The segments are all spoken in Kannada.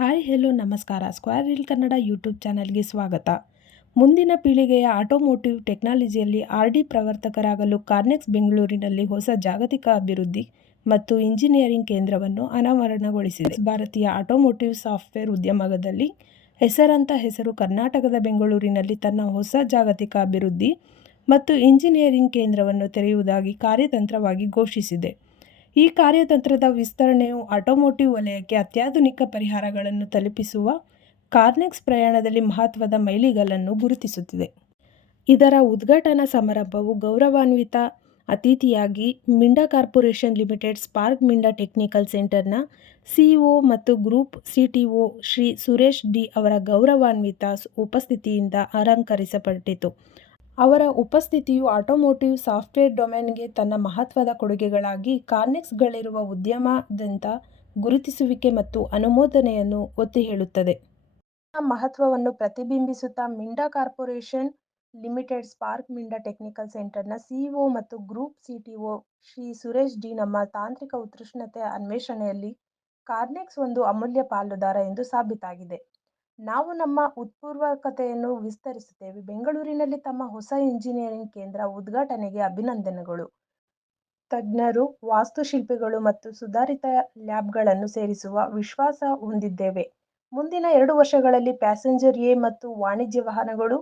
ಹಾಯ್, ಹೆಲೋ, ನಮಸ್ಕಾರ. ಸ್ಕ್ವೇರ್ ರೀಲ್ ಕನ್ನಡ ಯೂಟ್ಯೂಬ್ ಚಾನಲ್ಗೆ ಸ್ವಾಗತ. ಮುಂದಿನ ಪೀಳಿಗೆಯ ಆಟೋಮೋಟಿವ್ ಟೆಕ್ನಾಲಜಿಯಲ್ಲಿ ಆರ್ ಡಿ ಪ್ರವರ್ತಕರಾಗಲು ಕಾರ್ನೆಕ್ಸ್ ಬೆಂಗಳೂರಿನಲ್ಲಿ ಹೊಸ ಜಾಗತಿಕ ಅಭಿವೃದ್ಧಿ ಮತ್ತು ಇಂಜಿನಿಯರಿಂಗ್ ಕೇಂದ್ರವನ್ನು ಅನಾವರಣಗೊಳಿಸಿದೆ. ಭಾರತೀಯ ಆಟೋಮೋಟಿವ್ ಸಾಫ್ಟ್ವೇರ್ ಉದ್ಯಮದಲ್ಲಿ ಹೆಸರಂತ ಹೆಸರು ಕರ್ನಾಟಕದ ಬೆಂಗಳೂರಿನಲ್ಲಿ ತನ್ನ ಹೊಸ ಜಾಗತಿಕ ಅಭಿವೃದ್ಧಿ ಮತ್ತು ಇಂಜಿನಿಯರಿಂಗ್ ಕೇಂದ್ರವನ್ನು ತೆರೆಯುವುದಾಗಿ ಕಾರ್ಯತಂತ್ರವಾಗಿ ಘೋಷಿಸಿದೆ. ಈ ಕಾರ್ಯತಂತ್ರದ ವಿಸ್ತರಣೆಯು ಆಟೋಮೋಟಿವ್ ವಲಯಕ್ಕೆ ಅತ್ಯಾಧುನಿಕ ಪರಿಹಾರಗಳನ್ನು ತಲುಪಿಸುವ ಕಾರ್ನೆಕ್ಸ್ ಪ್ರಯಾಣದಲ್ಲಿ ಮಹತ್ವದ ಮೈಲಿಗಲ್ಲನ್ನು ಗುರುತಿಸುತ್ತಿದೆ. ಇದರ ಉದ್ಘಾಟನಾ ಸಮಾರಂಭವು ಗೌರವಾನ್ವಿತ ಅತಿಥಿಯಾಗಿ Minda corporation limited, spark Minda technical ಸೆಂಟರ್ನ CEO ಮತ್ತು group CTO Shri Suresh D ಅವರ ಗೌರವಾನ್ವಿತ ಉಪಸ್ಥಿತಿಯಿಂದ ಅಲಂಕರಿಸಲ್ಪಟ್ಟಿತು. ಅವರ ಉಪಸ್ಥಿತಿಯು ಆಟೋಮೋಟಿವ್ ಸಾಫ್ಟ್ವೇರ್ ಡೊಮೇನ್ಗೆ ತನ್ನ ಮಹತ್ವದ ಕೊಡುಗೆಗಳಾಗಿ ಕಾರ್ನೆಕ್ಸ್ಗಳಿರುವ ಉದ್ಯಮಾದ್ಯಂತ ಗುರುತಿಸುವಿಕೆ ಮತ್ತು ಅನುಮೋದನೆಯನ್ನು ಒತ್ತಿ ಹೇಳುತ್ತದೆ ಮಹತ್ವವನ್ನು ಪ್ರತಿಬಿಂಬಿಸುತ್ತಾ Minda corporation limited, spark Minda technical ಸೆಂಟರ್ನ CEO ಮತ್ತು group CTO Shri Suresh D ನಮ್ಮ ತಾಂತ್ರಿಕ ಉತ್ಕೃಷ್ಣತೆ ಅನ್ವೇಷಣೆಯಲ್ಲಿ ಕಾರ್ನೆಕ್ಸ್ ಒಂದು ಅಮೂಲ್ಯ ಪಾಲುದಾರ ಎಂದು ಸಾಬೀತಾಗಿದೆ. ನಾವು ನಮ್ಮ ಉತ್ಪೂರ್ವಕತೆಯನ್ನು ವಿಸ್ತರಿಸುತ್ತೇವೆ. ಬೆಂಗಳೂರಿನಲ್ಲಿ ತಮ್ಮ ಹೊಸ ಇಂಜಿನಿಯರಿಂಗ್ ಕೇಂದ್ರ ಉದ್ಘಾಟನೆಗೆ ಅಭಿನಂದನೆಗಳು. ತಜ್ಞರು, ವಾಸ್ತುಶಿಲ್ಪಿಗಳು ಮತ್ತು ಸುಧಾರಿತ ಲ್ಯಾಬ್ಗಳನ್ನು ಸೇರಿಸುವ ವಿಶ್ವಾಸ ಹೊಂದಿದ್ದೇವೆ. ಮುಂದಿನ ಎರಡು ವರ್ಷಗಳಲ್ಲಿ ಪ್ಯಾಸೆಂಜರ್ ಎ ಮತ್ತು ವಾಣಿಜ್ಯ ವಾಹನಗಳು,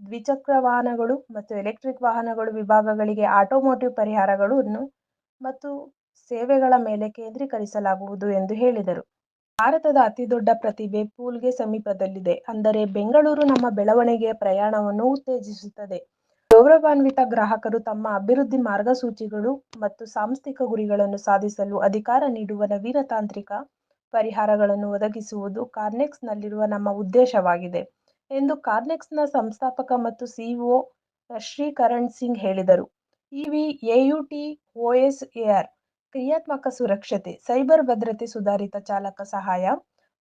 ದ್ವಿಚಕ್ರ ವಾಹನಗಳು ಮತ್ತು ಎಲೆಕ್ಟ್ರಿಕ್ ವಾಹನಗಳು ವಿಭಾಗಗಳಿಗೆ ಆಟೋಮೋಟಿವ್ ಪರಿಹಾರಗಳನ್ನು ಮತ್ತು ಸೇವೆಗಳ ಮೇಲೆ ಕೇಂದ್ರೀಕರಿಸಲಾಗುವುದು ಎಂದು ಹೇಳಿದರು. ಭಾರತದ ಅತಿದೊಡ್ಡ ಪ್ರತಿಭೆ ಪೂಲ್ಗೆ ಸಮೀಪದಲ್ಲಿದೆ. ಅಂದರೆ ಬೆಂಗಳೂರು ನಮ್ಮ ಬೆಳವಣಿಗೆಯ ಪ್ರಯಾಣವನ್ನು ಉತ್ತೇಜಿಸುತ್ತದೆ. ಗೌರವಾನ್ವಿತ ಗ್ರಾಹಕರು ತಮ್ಮ ಅಭಿವೃದ್ಧಿ ಮಾರ್ಗಸೂಚಿಗಳು ಮತ್ತು ಸಾಂಸ್ಥಿಕ ಗುರಿಗಳನ್ನು ಸಾಧಿಸಲು ಅಧಿಕಾರ ನೀಡುವ ನವೀನ ತಾಂತ್ರಿಕ ಪರಿಹಾರಗಳನ್ನು ಒದಗಿಸುವುದು ಕಾರ್ನೆಕ್ಸ್ನಲ್ಲಿರುವ ನಮ್ಮ ಉದ್ದೇಶವಾಗಿದೆ ಎಂದು ಕಾರ್ನೆಕ್ಸ್ನ ಸಂಸ್ಥಾಪಕ ಮತ್ತು ಸಿಇಒ ಶ್ರೀ ಕರಣ್ ಸಿಂಗ್ ಹೇಳಿದರು. ಇವಿ ಎಯುಟಿ ಓಎಸ್ ಎಆರ್ ಕ್ರಿಯಾತ್ಮಕ ಸುರಕ್ಷತೆ, ಸೈಬರ್ ಭದ್ರತೆ ಸುಧಾರಿತ ಚಾಲಕ ಸಹಾಯ,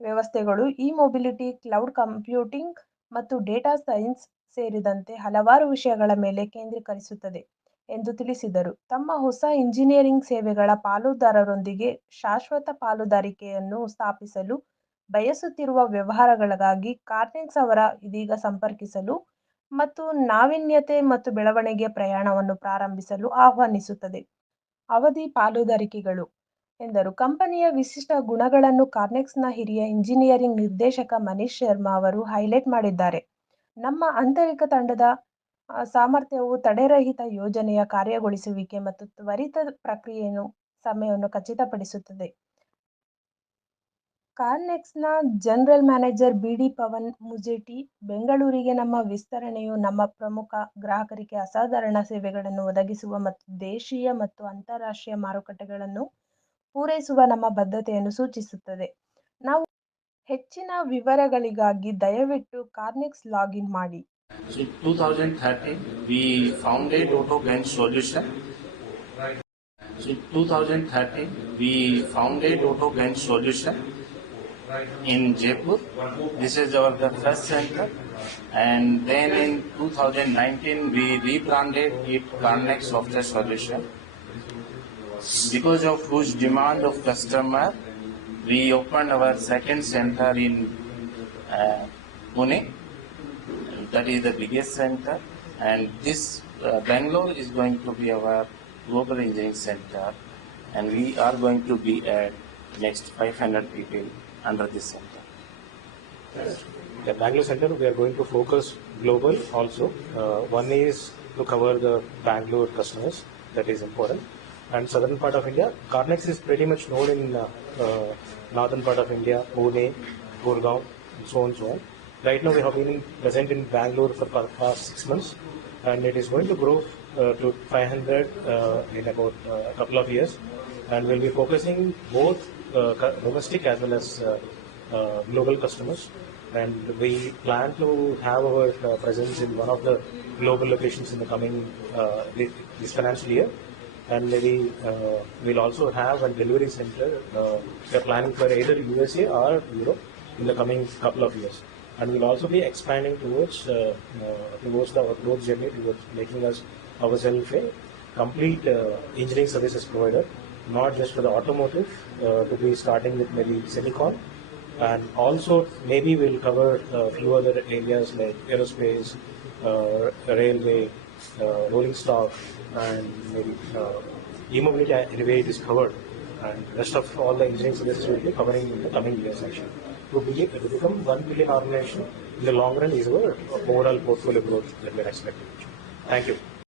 ವ್ಯವಸ್ಥೆಗಳು ಇ ಮೊಬಿಲಿಟಿ ಕ್ಲೌಡ್ ಕಂಪ್ಯೂಟಿಂಗ್ ಮತ್ತು ಡೇಟಾ ಸೈನ್ಸ್ ಸೇರಿದಂತೆ ಹಲವಾರು ವಿಷಯಗಳ ಮೇಲೆ ಕೇಂದ್ರೀಕರಿಸುತ್ತದೆ ಎಂದು ತಿಳಿಸಿದರು. ತಮ್ಮ ಹೊಸ ಇಂಜಿನಿಯರಿಂಗ್ ಸೇವೆಗಳ ಪಾಲುದಾರರೊಂದಿಗೆ ಶಾಶ್ವತ ಪಾಲುದಾರಿಕೆಯನ್ನು ಸ್ಥಾಪಿಸಲು, ಬಯಸುತ್ತಿರುವ ವ್ಯವಹಾರಗಳಿಗಾಗಿ ಕಾರ್ನೆಕ್ಸ್ ಅವರ ಇದೀಗ ಸಂಪರ್ಕಿಸಲು ಮತ್ತು ನಾವೀನ್ಯತೆ ಮತ್ತು ಬೆಳವಣಿಗೆಯ ಪ್ರಯಾಣವನ್ನು ಪ್ರಾರಂಭಿಸಲು ಆಹ್ವಾನಿಸುತ್ತದೆ. ಅವಧಿ ಪಾಲುದಾರಿಕೆಗಳು ಎಂದರು. ಕಂಪನಿಯ ವಿಶಿಷ್ಟ ಗುಣಗಳನ್ನು ಕಾರ್ನೆಕ್ಸ್ನ ಹಿರಿಯ ಇಂಜಿನಿಯರಿಂಗ್ ನಿರ್ದೇಶಕ ಮನೀಶ್ ಶರ್ಮಾ ಅವರು ಹೈಲೈಟ್ ಮಾಡಿದ್ದಾರೆ. ನಮ್ಮ ಆಂತರಿಕ ತಂಡದ ಸಾಮರ್ಥ್ಯವು ತಡೆರಹಿತ ಯೋಜನೆಯ ಕಾರ್ಯಗೊಳಿಸುವಿಕೆ ಮತ್ತು ತ್ವರಿತ ಪ್ರಕ್ರಿಯೆಯನ್ನು, ಸಮಯವನ್ನು ಖಚಿತಪಡಿಸುತ್ತದೆ. ಕಾರ್ನೆಕ್ಸ್ನ ಜನರಲ್ ಮ್ಯಾನೇಜರ್ ಬಿಡಿ ಪವನ್ ಮುಜೆಟಿ ಬೆಂಗಳೂರಿಗೆ ನಮ್ಮ ವಿಸ್ತರಣೆಯು ನಮ್ಮ ಪ್ರಮುಖ ಗ್ರಾಹಕರಿಗೆ ಅಸಾಧಾರಣ ಸೇವೆಗಳನ್ನು ಒದಗಿಸುವ ಮತ್ತು ದೇಶೀಯ ಮತ್ತು ಅಂತಾರಾಷ್ಟ್ರೀಯ ಮಾರುಕಟ್ಟೆಗಳನ್ನು ಪೂರೈಸುವ ನಮ್ಮ ಬದ್ಧತೆಯನ್ನು ಸೂಚಿಸುತ್ತದೆ. ನಾವು ಹೆಚ್ಚಿನ ವಿವರಗಳಿಗಾಗಿ ದಯವಿಟ್ಟು ಕಾರ್ನೆಕ್ಸ್ ಲಾಗಿನ್ ಮಾಡಿ. So in 2013, we founded Solution. In 2013, we founded Auto Bench Solution in Jaipur. This is our first center. And then in 2019, we rebranded it Carnex Software Solution. Because of huge demand of customer, we opened our second center in uh, Pune that is the biggest center and this uh, Bangalore is going to be our global engineering center and we are going to be at next 500 people under this center. The Bangalore Center, we are going to focus global also. Uh, one is to cover the Bangalore customers, that is important. And southern part of India, Carnex is pretty much known in uh, uh, northern part of India, Pune, Gurgaon, and so on and so on. Right now, we have been present in Bangalore for the past six months, and it is going to grow uh, to 500 uh, in about uh, a couple of years. And we'll be focusing both uh, domestic as well as uh, uh, global customers. And we plan to have our uh, presence in one of the global locations in the coming uh, this financial year. And maybe uh, we'll also have a delivery center. Uh, we're planning for either USA or Europe in the coming couple of years. And we'll also be expanding towards uh, uh, towards the growth journey towards making us ourselves a complete uh, engineering services provider, not just for the automotive, uh, to be starting with maybe semicon, And also, maybe we'll cover a few other areas like aerospace, uh, railway, uh, rolling stock, and maybe e-mobility anyway it is covered. And rest of all the engineering services will be covering in the coming years actually. To, be, to become one billion organization in the long run is our overall portfolio growth that we are expecting. Thank you.